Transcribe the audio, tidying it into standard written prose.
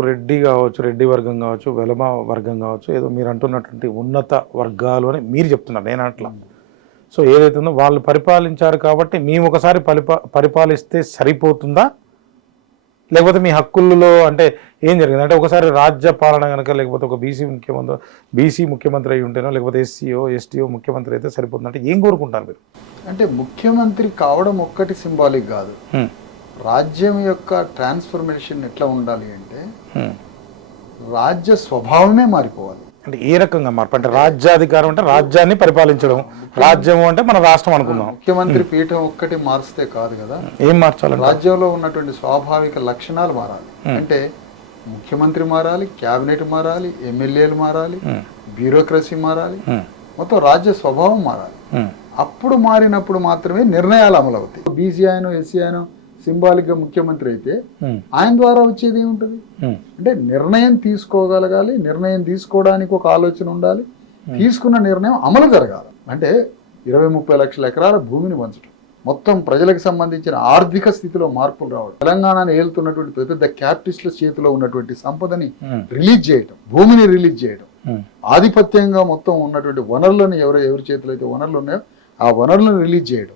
రెడ్డి కావచ్చు, రెడ్డి వర్గం కావచ్చు, వెలమ వర్గం కావచ్చు, ఏదో మీరు అంటున్నటువంటి ఉన్నత వర్గాలు అని మీరు చెప్తున్నారు, నేను అట్లా. సో ఏదైతే ఉందో వాళ్ళు పరిపాలించారు కాబట్టి మేము ఒకసారి పరిపాలిస్తే సరిపోతుందా, లేకపోతే మీ హక్కుల్లో అంటే ఏం జరిగింది అంటే ఒకసారి రాజ్య పాలన కనుక, లేకపోతే ఒక బీసీ ముఖ్యమంత్రి అయి ఉంటేనో, లేకపోతే ఎస్సీఓ ఎస్టీఓ ముఖ్యమంత్రి అయితే సరిపోతుంది అంటే ఏం కోరుకుంటారు మీరు? అంటే ముఖ్యమంత్రి కావడం ఒక్కటి సింబాలిక్ కాదు. రాజ్యం యొక్క ట్రాన్స్ఫర్మేషన్ ఎట్లా ఉండాలి అంటే రాజ్య స్వభావమే మారిపోవాలి. అంటే ఏ రకంగా మార్పు? అంటే రాజ్యాధికారం అంటే రాజ్యాన్ని పరిపాలించడం, రాజ్యం అంటే మన రాష్ట్రం అనుకుందాం. ముఖ్యమంత్రి పీఠం ఒక్కటి మారిస్తే కాదు కదా, ఏం మార్చాలి? రాజ్యంలో ఉన్నటువంటి స్వాభావిక లక్షణాలు మారాలి. అంటే ముఖ్యమంత్రి మారాలి, క్యాబినెట్ మారాలి, ఎమ్మెల్యేలు మారాలి, బ్యూరోక్రసీ మారాలి, మొత్తం రాజ్య స్వభావం మారాలి. అప్పుడు మారినప్పుడు మాత్రమే నిర్ణయాలు అమలు అవుతాయి. బీసీ ఆయన ఎస్సీ ఆయన సింబాలిక్ గా ముఖ్యమంత్రి అయితే ఆయన ద్వారా వచ్చేది ఏముంటది అంటే నిర్ణయం తీసుకోగలగాలి, నిర్ణయం తీసుకోవడానికి ఒక ఆలోచన ఉండాలి, తీసుకున్న నిర్ణయం అమలు జరగాలి. అంటే 20-30 లక్షల ఎకరాల భూమిని పంచడం, మొత్తం ప్రజలకు సంబంధించిన ఆర్థిక స్థితిలో మార్పులు రావడం, తెలంగాణను ఏలుతున్నటువంటి పెద్ద క్యాపిటలిస్టుల చేతిలో ఉన్నటువంటి సంపదని రిలీజ్ చేయడం, భూమిని రిలీజ్ చేయడం, ఆధిపత్యంగా మొత్తం ఉన్నటువంటి వనరులను ఎవరి చేతిలో అయితే వనరులు ఉన్నాయో ఆ వనరులను రిలీజ్ చేయడం,